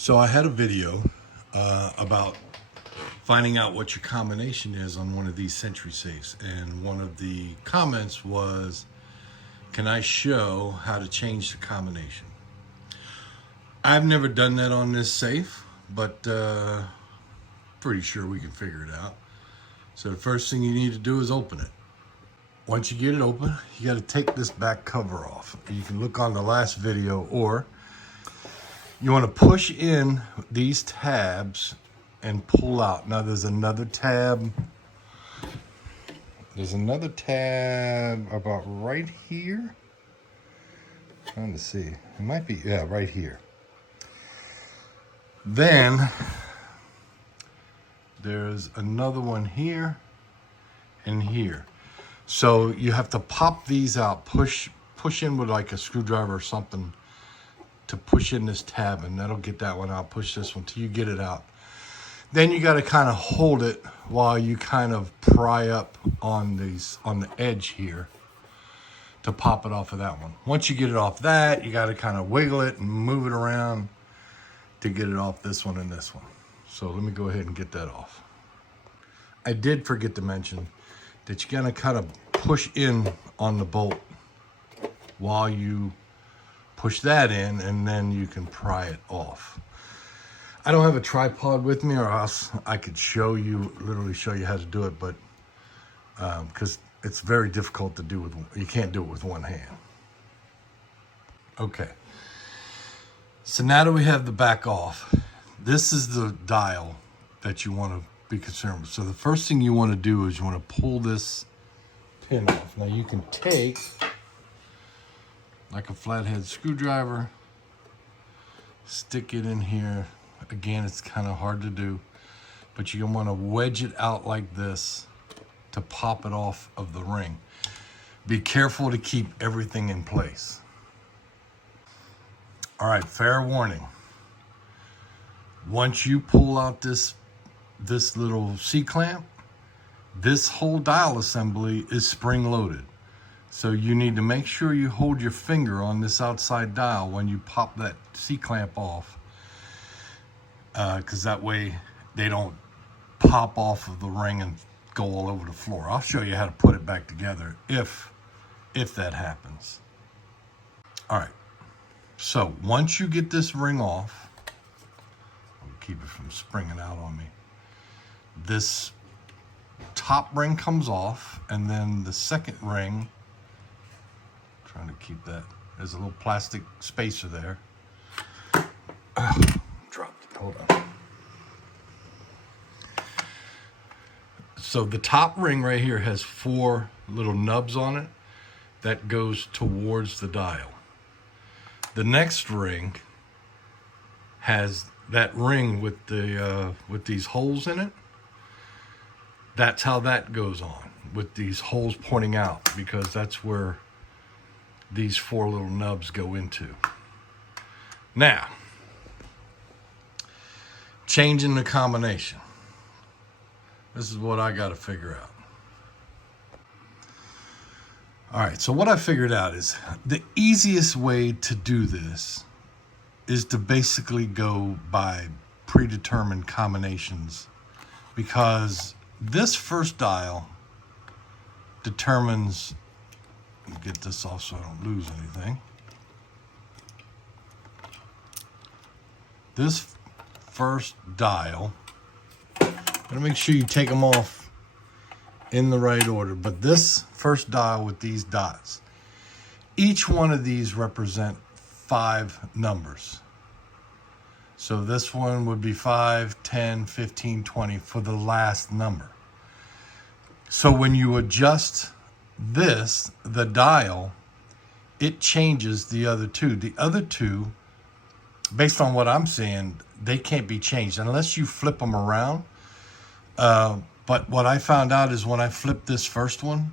So I had a video about finding out what your combination is on one of these Sentry safes, and one of the comments was, can I show how to change the combination? I've never done that on this safe, but pretty sure we can figure it out. So the first thing you need to do is open it. Once you get it open, you got to take this back cover off. You can look on the last video, or you want to push in these tabs and pull out. Now there's another tab. There's another tab about right here. I'm trying to see. It might be, yeah, right here. Then there's another one here and here. So you have to pop these out, push in with like a screwdriver or something to push in this tab, and that'll get that one out. Push this one till you get it out. Then you got to kind of hold it while you kind of pry up on the edge here to pop it off of that one. Once you get it off that, you got to kind of wiggle it and move it around to get it off this one and this one. So let me go ahead and get that off. I did forget to mention that you're gonna kind of push in on the bolt while you push that in, and then you can pry it off. I don't have a tripod with me, or else I could literally show you how to do it, but because it's very difficult to do you can't do it with one hand. Okay, so now that we have the back off, this is the dial that you want to be concerned with. So the first thing you want to do is you want to pull this pin off. Now you can take like a flathead screwdriver, stick it in here. Again, it's kind of hard to do, but you want to wedge it out like this to pop it off of the ring. Be careful to keep everything in place. All right, fair warning. Once you pull out this little C-clamp, this whole dial assembly is spring-loaded. So you need to make sure you hold your finger on this outside dial when you pop that C-clamp off, because that way they don't pop off of the ring and go all over the floor. I'll show you how to put it back together if that happens. All right, so once you get this ring off, keep it from springing out on me. This top ring comes off, and then the second ring, trying to keep that, there's a little plastic spacer there. Dropped it, hold on. So the top ring right here has 4 little nubs on it that goes towards the dial. The next ring has that ring with these holes in it. That's how that goes on, with these holes pointing out, because that's where these 4 little nubs go into. Now, changing the combination. This is what I got to figure out. All right, so what I figured out is the easiest way to do this is to basically go by predetermined combinations, because this first dial determines, let me get this off so I don't lose anything. This first dial, gotta make sure you take them off in the right order, but this first dial with these dots, each one of these represent 5 numbers. So this one would be 5, 10, 15, 20 for the last number. So when you adjust the dial, it changes the other 2. The other 2, based on what I'm seeing, they can't be changed unless you flip them around. But what I found out is when I flipped this first one,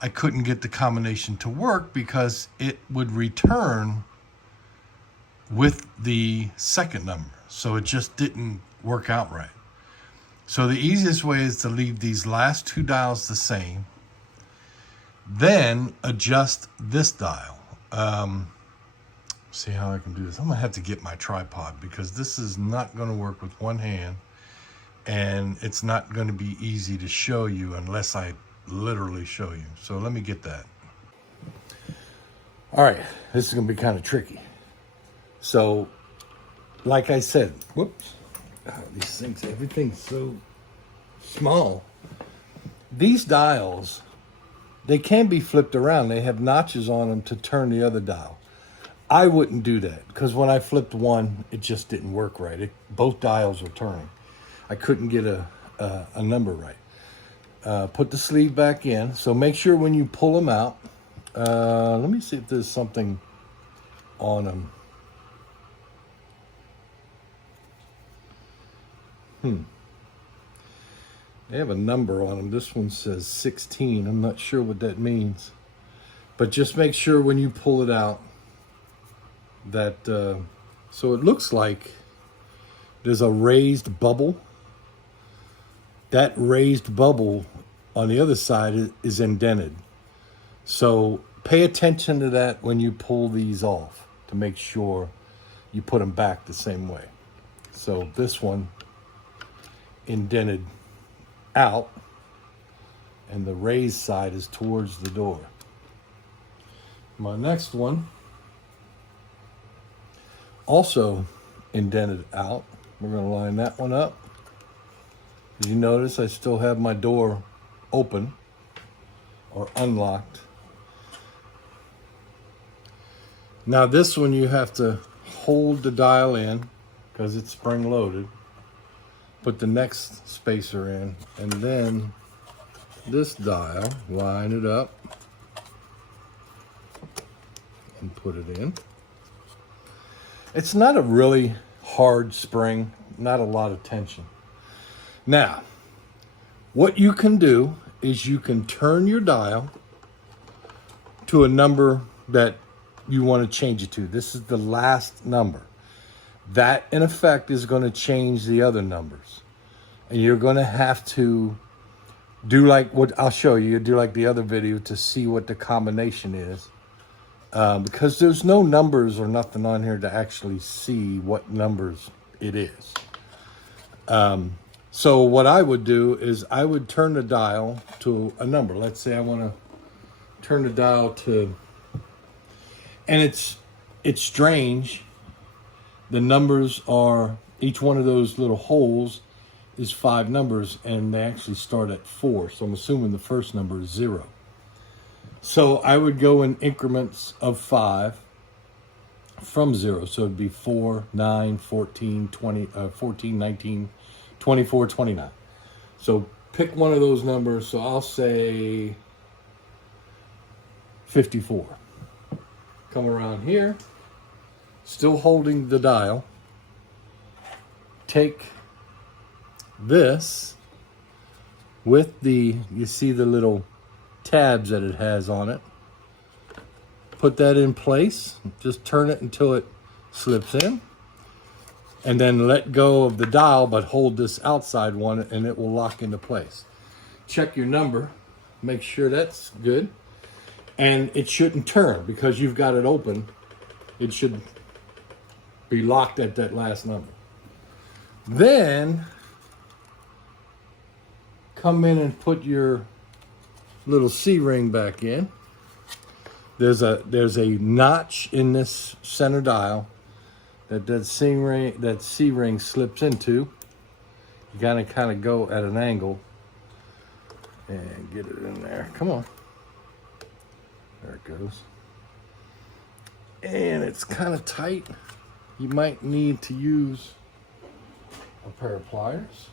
I couldn't get the combination to work because it would return with the second number. So it just didn't work out right. So the easiest way is to leave these last 2 dials the same, then adjust this dial. see how I can do this. I'm gonna have to get my tripod because this is not gonna work with one hand, and it's not gonna be easy to show you unless I literally show you. So let me get that. All right, this is gonna be kind of tricky. So, like I said, whoops, these things, everything's so small. These dials, they can be flipped around. They have notches on them to turn the other dial. I wouldn't do that because when I flipped one, it just didn't work right. Both dials were turning. I couldn't get a number right. Put the sleeve back in. So make sure when you pull them out, let me see if there's something on them. They have a number on them. This one says 16. I'm not sure what that means. But just make sure when you pull it out that, so it looks like there's a raised bubble. That raised bubble on the other side is indented. So pay attention to that when you pull these off to make sure you put them back the same way. So this one indented out and the raised side is towards the door. My next one also indented out. We're going to line that one up. You notice I still have my door open or unlocked. Now this one you have to hold the dial in because it's spring loaded. Put the next spacer in, and then this dial, line it up and put it in. It's not a really hard spring, not a lot of tension. Now, what you can do is you can turn your dial to a number that you want to change it to. This is the last number. That, in effect, is going to change the other numbers. And you're going to have to do like what I'll show you. You do like the other video to see what the combination is. Because there's no numbers or nothing on here to actually see what numbers it is. So what I would do is I would turn the dial to a number. Let's say I want to turn the dial to, and it's strange. The numbers are, each one of those little holes is 5 numbers, and they actually start at 4. So I'm assuming the first number is 0. So I would go in increments of 5 from 0. So it'd be 4, 9, 14, 20, 14, 19, 24, 29. So pick one of those numbers. So I'll say 54. Come around here. Still holding the dial, take this with you see the little tabs that it has on it, put that in place, just turn it until it slips in, and then let go of the dial, but hold this outside one and it will lock into place. Check your number, make sure that's good, and it shouldn't turn because you've got it open. It should be locked at that last number. Then come in and put your little C-ring back in. There's a notch in this center dial that C-ring slips into. You gotta kind of go at an angle and get it in there. Come on. There it goes. And it's kind of tight. You might need to use a pair of pliers.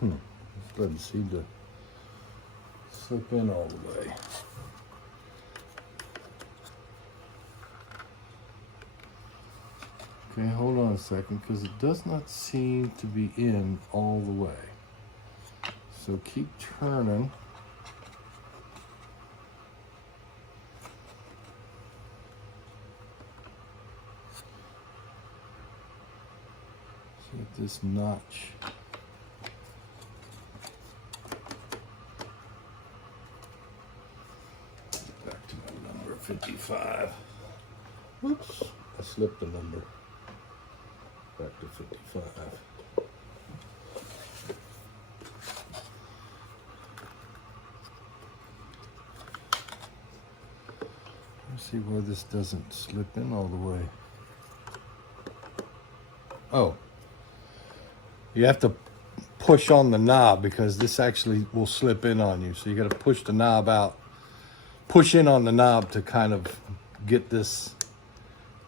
This doesn't seem to slip in all the way. Okay, hold on a second, because it does not seem to be in all the way. So keep turning. this notch. Back to my number 55. Whoops, I slipped the number. Back to 55. Let's see where this doesn't slip in all the way. Oh, you have to push on the knob because this actually will slip in on you. So you got to push the knob out, push in on the knob to kind of get this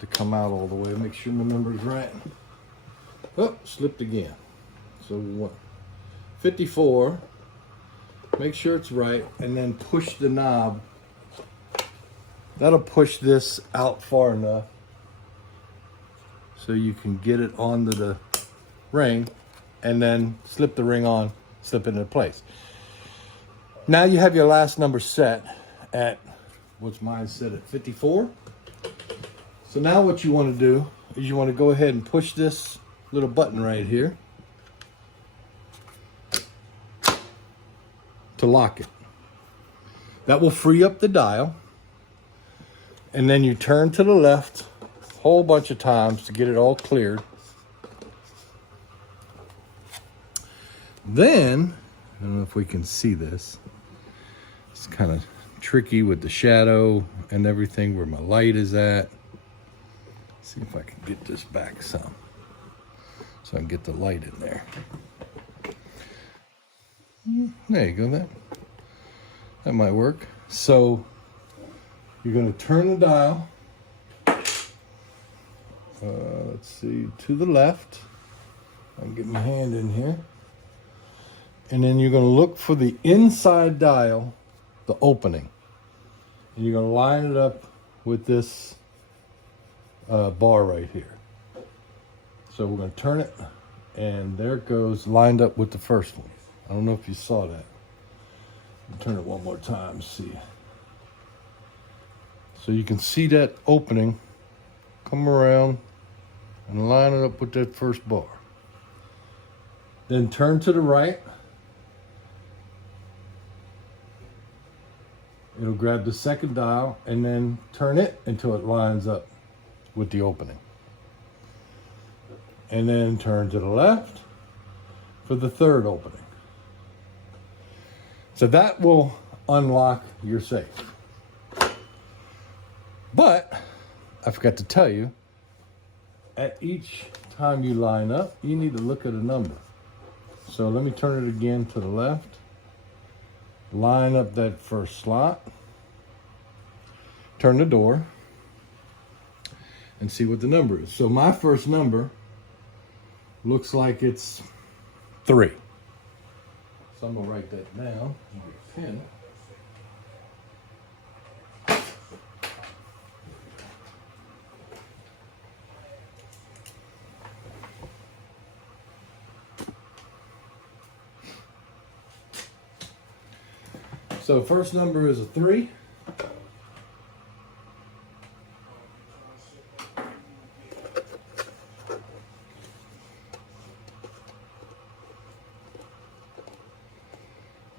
to come out all the way. Make sure my number's right. Oh, slipped again. So what? 54. Make sure it's right, and then push the knob. That'll push this out far enough so you can get it onto the ring, and then slip the ring on, slip it into place. Now you have your last number set at, what's mine set at 54. So now what you want to do is you want to go ahead and push this little button right here to lock it. That will free up the dial. And then you turn to the left a whole bunch of times to get it all cleared. Then, I don't know if we can see this. It's kind of tricky with the shadow and everything where my light is at. Let's see if I can get this back some so I can get the light in there. There you go, that might work. So you're going to turn the dial, let's see, to the left. I can get my hand in here. And then you're going to look for the inside dial, the opening. And you're going to line it up with this bar right here. So we're going to turn it, and there it goes, lined up with the first one. I don't know if you saw that. Turn it one more time, see. So you can see that opening, come around and line it up with that first bar. Then turn to the right. It'll grab the second dial and then turn it until it lines up with the opening. And then turn to the left for the third opening. So that will unlock your safe. But I forgot to tell you, at each time you line up, you need to look at a number. So let me turn it again to the left. Line up that first slot. Turn the door and see what the number is. So my first number looks like it's 3. So I'm gonna write that down with a pen. So first number is a 3.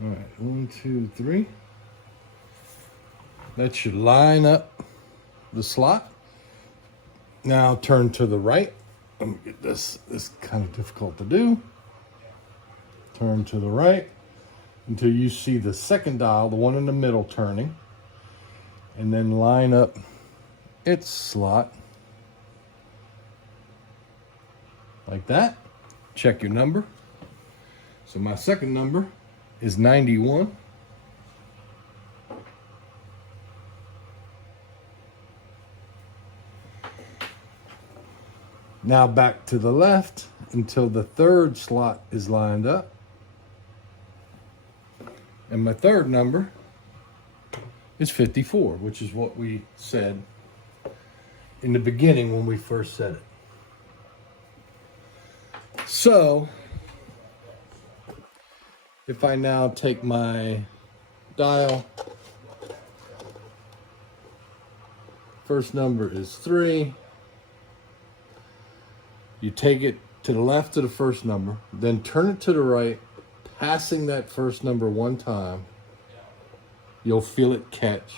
All right, 1, 2, 3. That should line up the slot. Now turn to the right. Let me get this. This is kind of difficult to do. Turn to the right until you see the second dial, the one in the middle, turning. And then line up its slot. Like that. Check your number. So my second number is 91. Now back to the left until the third slot is lined up. And my third number is 54, which is what we said in the beginning when we first said it. So if I now take my dial, first number is 3. You take it to the left of the first number, then turn it to the right, passing that first number one time. You'll feel it catch.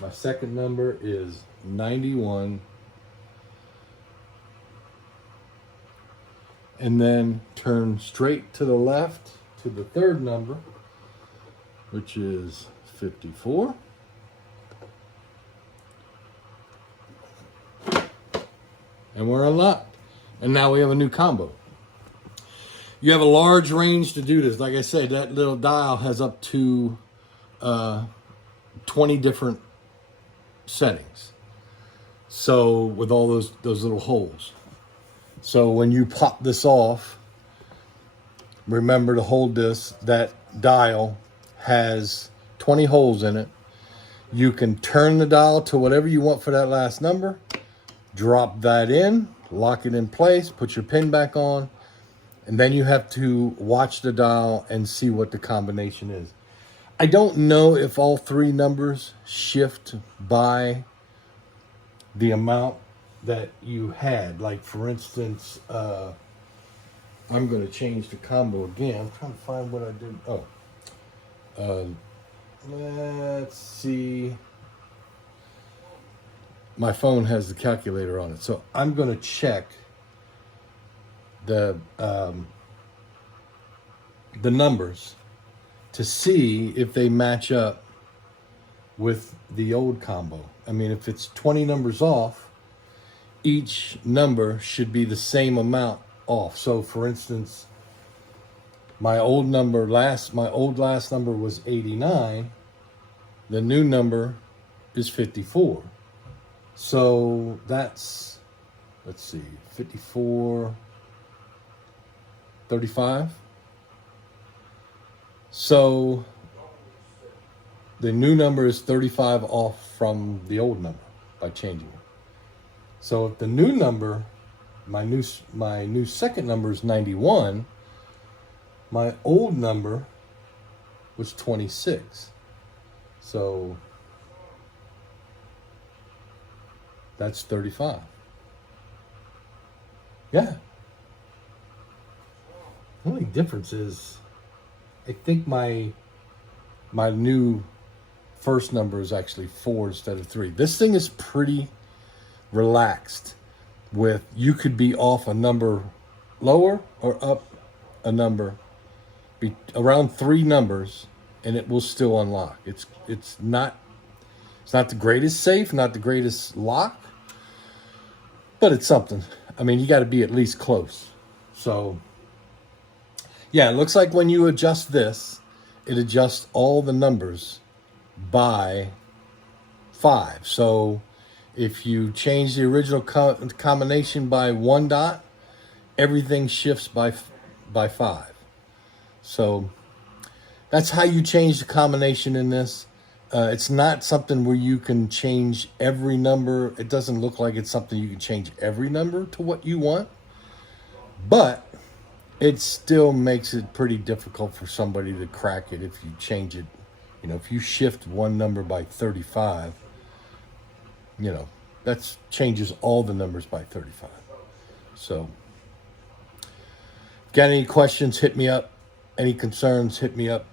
My second number is 91. And then turn straight to the left to the third number, which is 54. And we're unlocked. And now we have a new combo. You have a large range to do this. Like I said, that little dial has up to 20 different settings. So with all those little holes. So when you pop this off, remember to hold this. That dial has 20 holes in it. You can turn the dial to whatever you want for that last number. Drop that in, lock it in place, put your pin back on, and then you have to watch the dial and see what the combination is. I don't know if all three numbers shift by the amount that you had. Like for instance, I'm going to change the combo again. I'm trying to find what I did. Let's see. My phone has the calculator on it, so I'm going to check the numbers to see if they match up with the old combo. I mean, if it's 20 numbers off, each number should be the same amount off. So for instance, my old last number was 89. The new number is 54. So that's, let's see, 54, 35. So the new number is 35 off from the old number by changing it. So if the new number, my new second number is 91, my old number was 26. So that's 35. Yeah. The only difference is I think my new first number is actually 4 instead of 3. This thing is pretty relaxed with, you could be off a number lower or up a number, around 3 numbers, and it will still unlock. It's not the greatest safe, not the greatest lock, but it's something. I mean, you got to be at least close. So yeah, it looks like when you adjust this, it adjusts all the numbers by 5. So if you change the original combination by 1 dot, everything shifts by 5. So that's how you change the combination in this. It's not something where you can change every number. It doesn't look like it's something you can change every number to what you want, but it still makes it pretty difficult for somebody to crack it if you change it. You know, if you shift one number by 35, you know, that changes all the numbers by 35. So, got any questions, hit me up. Any concerns, hit me up.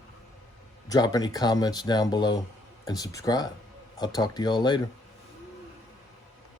Drop any comments down below and subscribe. I'll talk to y'all later.